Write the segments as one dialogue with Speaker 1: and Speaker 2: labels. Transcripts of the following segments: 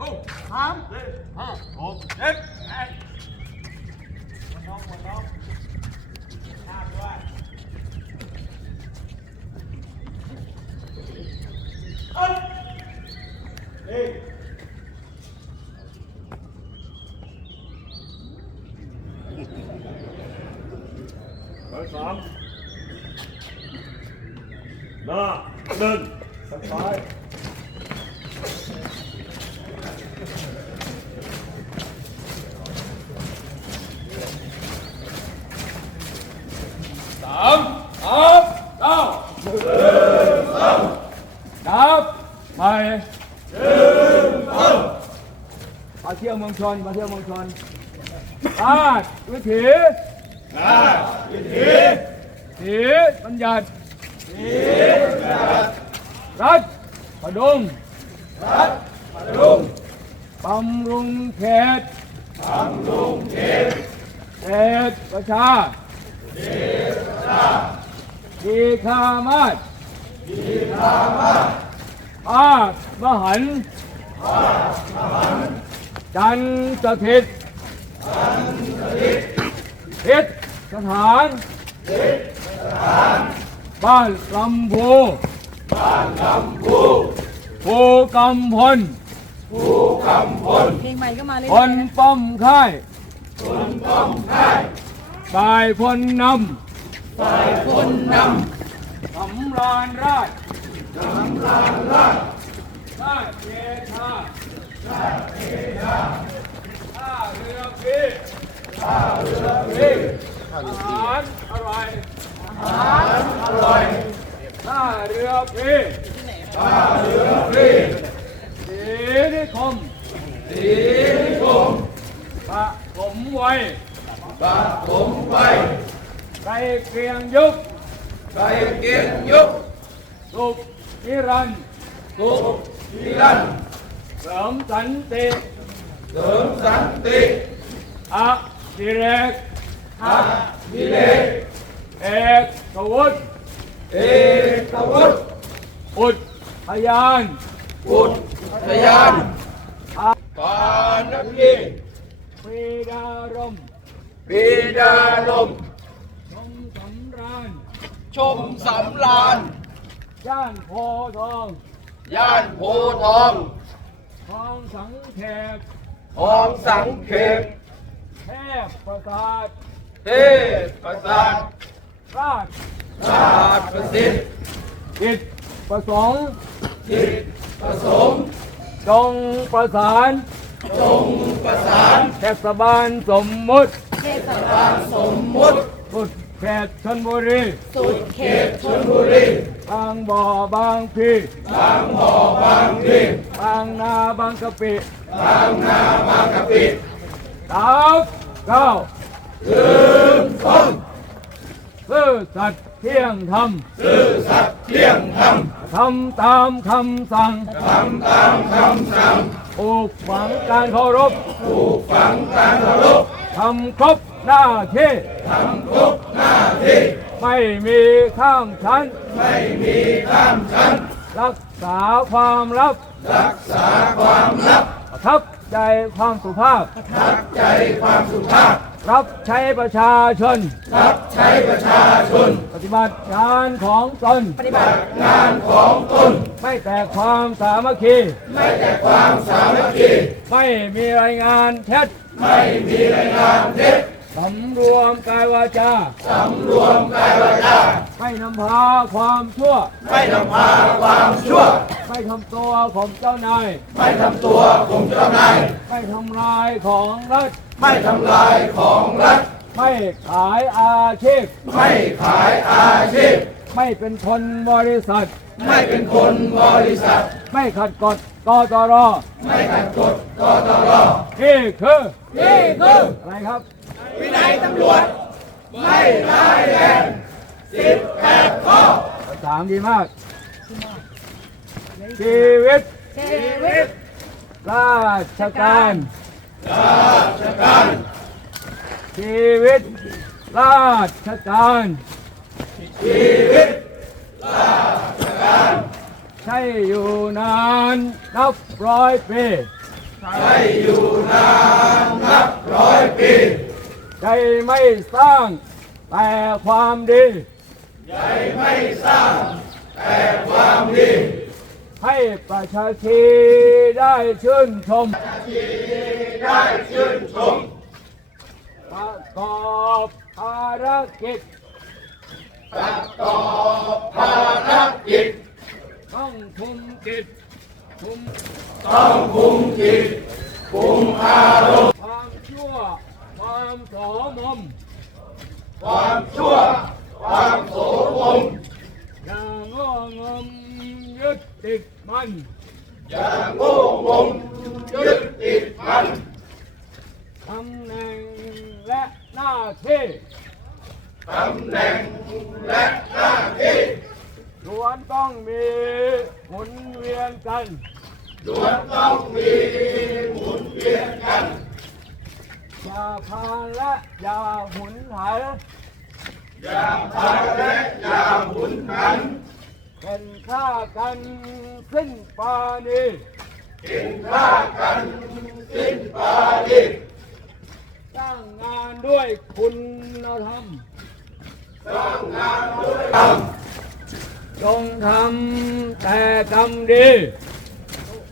Speaker 1: นึ่งโอ้
Speaker 2: สาม
Speaker 1: สี่ห้ ดับ
Speaker 3: ไปมาเที่ยวเมืองชนมาเที่ยวเมืองชนราชวิถีราชวิถีถีบัญญัติถีบัญญัติรัฐพดุงรัฐพดุงบำรุงเขตบำรุงเขตเขตประชาดีคามาศดีคามาศ ภาคมหันต์ภาคมหันต์จันทร์สถิตจันทร์สถิตทิศสถานทิศสถานบ้านลำพูบ้านลำพูภูกำพล
Speaker 4: เพลงใหม่ก็มาเรื่
Speaker 3: พ
Speaker 4: อย
Speaker 3: ล
Speaker 4: ๆนะ
Speaker 3: ป้อมค่ายพลป้อมค่ายสายพลนำ
Speaker 4: ฝ่ายคนน
Speaker 3: สำราญราชสำราญราชราชเกชาราชเกชาท่าเรือพีท่าเรือพีอาหารอร่อยอาหารอร่อยท่าเรือพีท่าเรือพีสีนิคมสีนิคมปะผมไว้ปะผมไว้ไกลเกรียงยุค ไก่เกียงยุกสุขนิรันดร์สุขนิรันดร์เสริมสันติเสริมสันติอะดิเรก
Speaker 5: ชมสำราญ
Speaker 3: ย่านโพธิ์ทอง
Speaker 5: ย่านโพธิ์ทอง
Speaker 3: ทองสังเขป
Speaker 5: ทองสังเขป
Speaker 3: เทพประสาท
Speaker 5: เทพประสาท
Speaker 3: ราช
Speaker 5: ราชประสิทธิ์
Speaker 3: กิจประสงค์
Speaker 5: จิตประสงค์
Speaker 3: จงประสาน
Speaker 5: จงประสาน
Speaker 3: เทศบาลสมมุติ
Speaker 4: เทศบาล
Speaker 5: สมมุติ
Speaker 3: สุด เขตชนบุรี
Speaker 4: สุดเขต
Speaker 5: ชลบุรี
Speaker 3: บางบ่อบางพี
Speaker 5: บางบ่อบางพลี
Speaker 3: บางนาบางกะปิ
Speaker 5: บางนาบางกะปิ
Speaker 3: สามเก้า
Speaker 5: ต้น
Speaker 3: ซื่อสัตย์เที่ยงธรรม
Speaker 5: ซื่อสัตย์เที่ยงธรรม
Speaker 3: ทำตามคำสั่ง
Speaker 5: ทำตามคำสั่ง
Speaker 3: ปลูกฝังการเคารพ
Speaker 5: ปลูกฝังการเคารพ
Speaker 3: ทำครบ หน้าที่
Speaker 5: ทำครบหน้าที่
Speaker 3: ไม่มีข้ามชั้น
Speaker 5: ไม่มีข้ามชั้น
Speaker 3: รักษาความลับ
Speaker 5: รักษาความลับ
Speaker 3: ประทับใจความสุภาพ
Speaker 5: ทักใจความสุภาพ
Speaker 3: รับใช้ประชาชน
Speaker 5: รับใช้ประชาชน
Speaker 3: ปฏิบัติงานของตน
Speaker 4: ปฏิบัติ
Speaker 5: งานของตน
Speaker 3: ไม่แตกความสามัคคี
Speaker 5: ไม่แต่ความสามัคคี
Speaker 3: ไม่มีรายงานเท็จ
Speaker 5: ไม่มีรายงานเท็จ
Speaker 3: สำรวมกายวาจา
Speaker 5: สำรวมกายวาจา
Speaker 3: ไม่นำพาความชั่ว
Speaker 5: ไม่นำพาความชั่ว
Speaker 3: ไม่ทำตัวข่มเจ้านาย
Speaker 5: ไม่ทำตัวข่มเจ้านาย
Speaker 3: ไม่ทำลายของรัฐ
Speaker 5: ไม่ทำลายของรัฐ
Speaker 3: ไม่ขายอาชีพ
Speaker 5: ไม่ขายอาชีพ
Speaker 3: ไม่เป็นคนบริษัท
Speaker 5: ไม่เป็นคนบริษัท
Speaker 3: ไม่ขัดกฎกตร
Speaker 5: ไม่ขัดกฎกตร
Speaker 3: นี่คือ
Speaker 5: นี่คือ
Speaker 3: อะไรครับ
Speaker 5: วินัยตำรวจ ไม่ร้ายแรงสิบแปดข้อ
Speaker 3: สามดีมาก ชีวิต
Speaker 4: ชีวิต
Speaker 3: ราชการ
Speaker 5: ราชการ
Speaker 3: ชีวิต ราชการ
Speaker 5: ชีวิต
Speaker 3: ใช่อยู่นานนับร้อยปี
Speaker 5: ให้อยู่นานนับร้อยปี
Speaker 3: ใจไม่สร้าง แต่ความดี
Speaker 5: ใจไม่สร้าง แต่ความดี
Speaker 3: ให้ประชาชีได้ชื่นชม
Speaker 5: ได้ชื่นชม
Speaker 3: ประกอบภารกิจ
Speaker 5: ประกอบภารกิจ
Speaker 3: ต้องคุมจิตคุม
Speaker 5: ต้องคุมจิตคุมอารมณ์
Speaker 3: ความชั่ว ความ โสมม
Speaker 5: ความชั่ว ความโสมม
Speaker 3: อย่างโง่งมยึดติดมัน
Speaker 5: อย่างโง่งมยึดติดมัน
Speaker 3: ตำแหน่งและหน้าที่
Speaker 5: ตำแหน่งและหน้าที่
Speaker 3: ล้วนต้องมีหมุนเวียนกัน
Speaker 5: ล้วนต้องมีหมุนเวียนกัน
Speaker 3: อย่าพาและอย่าหุนหัน
Speaker 5: อย่าพันและอย่าหมุนหัน
Speaker 3: เป็นฆ่ากันสิ้นปานี
Speaker 5: กินฆ่ากันสิ้นปาณี
Speaker 3: สร้างงานด้วยคุณธรรม
Speaker 5: สร้างงานด้วยธรรม
Speaker 3: จงทำแต่กรรมดี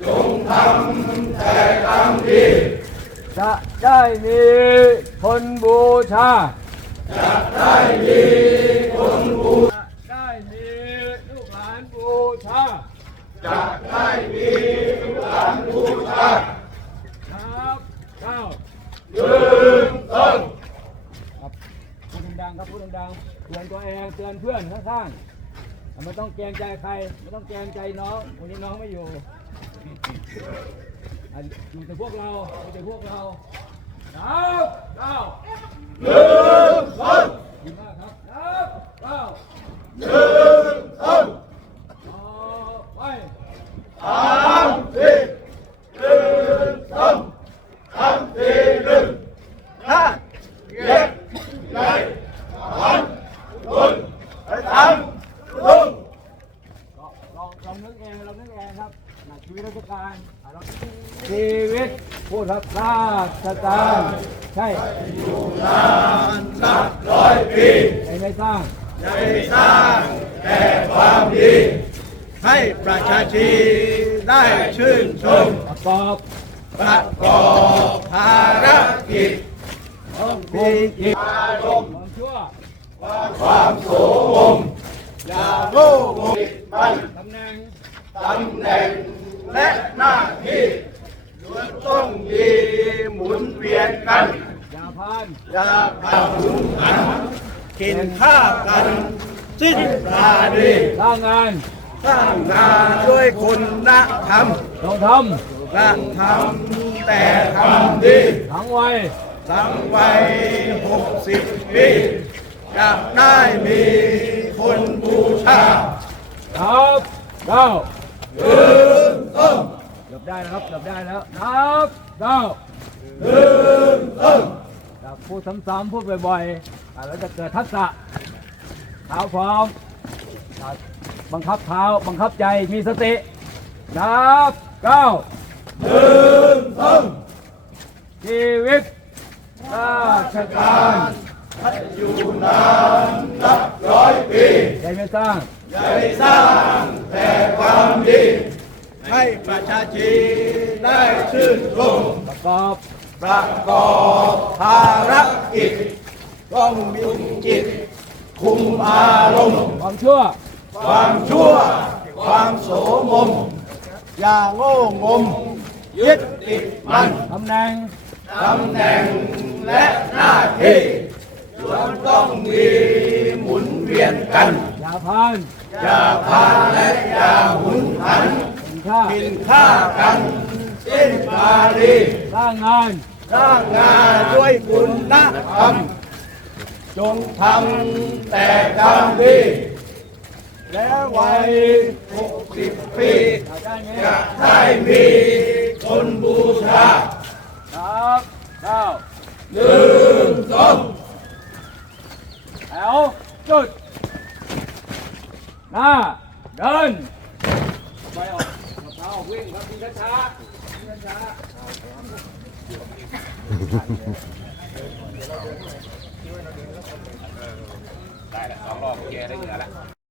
Speaker 5: จงทำแต่กรรมดี
Speaker 3: จะ ได้มีคนบูชา
Speaker 5: จะได้มีคนบู
Speaker 3: จะได้มีลูกหลานบูชา
Speaker 5: จะได้มีลูกหลานบูชา
Speaker 3: ครับเก้า
Speaker 5: ยืนต้น
Speaker 3: ครับพูดดังๆครับพูดดังๆเตือนตัวเองเตือนเพื่อนข้างๆไม่ต้องเกรงใจใครไม่ต้องเกรงใจน้องวันนี้น้องไม่อยู่ อยู่แต่พวกเราอยู่แต่พวกเรา ครับเก้า
Speaker 5: ยืนต้น
Speaker 3: ดีมากครับครับเก้า
Speaker 5: ยืนต้น
Speaker 3: ต่อไป
Speaker 5: ทำทียืนต้นทำทีหนึ่งห้าเจ็ดในพันคนไปทำลุง
Speaker 3: ก็ลองลอง นึกเองลองนึกเองครับหนักชีวิตราชการอะลองชีวิตผู้รับราชการใช่
Speaker 5: นับร้อยปี
Speaker 3: ใครไม่สร้าง
Speaker 5: ใจสร้างแต่ความดีให้ประชาชีได้ชื่นชม
Speaker 3: ประกอบ
Speaker 5: ประกอบภารกิจ
Speaker 3: ต้องคุมจิต
Speaker 5: อารมณ์
Speaker 3: ความชั่ว
Speaker 5: ความโสมมอย่าโง่งมมัน
Speaker 3: ตำแหน่ง
Speaker 5: ตำแหน่งและหน้าที่ล้วนต้องมีหมุนเวียนกัน
Speaker 3: อย่าพาน
Speaker 5: อย่าพาหุนหันกิ นข้ากันสิ้นปราณี
Speaker 3: สร้างงาน
Speaker 5: สร้างงานด้วยคุณธรรม
Speaker 3: ต้องท
Speaker 5: และทำแต่ทำดีำ
Speaker 3: ทั้งวัย
Speaker 5: ตั้งไว้หกสิบปีจะได้มีคนบูชา
Speaker 3: ครับเก้า
Speaker 5: ยืนต้น
Speaker 3: เกือบได้แล้วครับเกือบได้แล้วนับเก้า
Speaker 5: ยืนต้น
Speaker 3: ถ้าพูดซ้ำๆพูดบ่อยๆอะ แล้วจะเกิดทักษะเท้าพร้อมอะบังคับเท้าบังคับใจมีสติ นับเก้า
Speaker 5: ยืนต้น
Speaker 3: ชีวิตราชการ
Speaker 5: ให้อยู่นานนับร้อยปี
Speaker 3: ใจไม่สร้าง
Speaker 5: ใจสร้างแต่ความดี ให้ประชาชีได้ชื่นชม
Speaker 3: ประกอบ
Speaker 5: ประกอบภารกิจ ต้องมีจิต คุมอารมณ์
Speaker 3: ความชั่ว
Speaker 5: ความชั่ว ความโสมม อย่างโง่งม ยึดติดมัน
Speaker 3: ตำแหน่ง
Speaker 5: ตำแหน่งและหน้าที่ล้วนต้องมีหมุนเวียนกัน
Speaker 3: อย่าพาน
Speaker 5: อย่าพาและอย่าหุนหัน
Speaker 3: เป็นข้า
Speaker 5: กินฆ่ากันสิ้นปารี
Speaker 3: สร้างงาน
Speaker 5: สร้างงานด้วยคุณธรรม จงทำแต่กรรมดีแล้ววัยหกสิบปี
Speaker 3: เอาได้ไง
Speaker 5: จะได้มีคนบูชา
Speaker 3: ครับเก้า
Speaker 5: ยืนต้น
Speaker 3: แถวจุด หน้า เดิน ไปออกมะพร้าววิ่งครับวิ่งช้าๆวิ่งช้าๆ
Speaker 2: ได้ละสองรอบโอเคได้เหงื่อละ